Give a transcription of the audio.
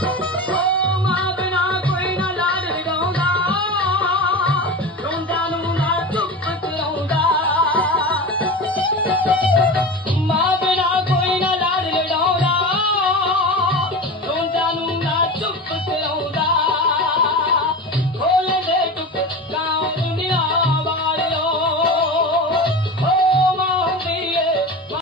Thank you.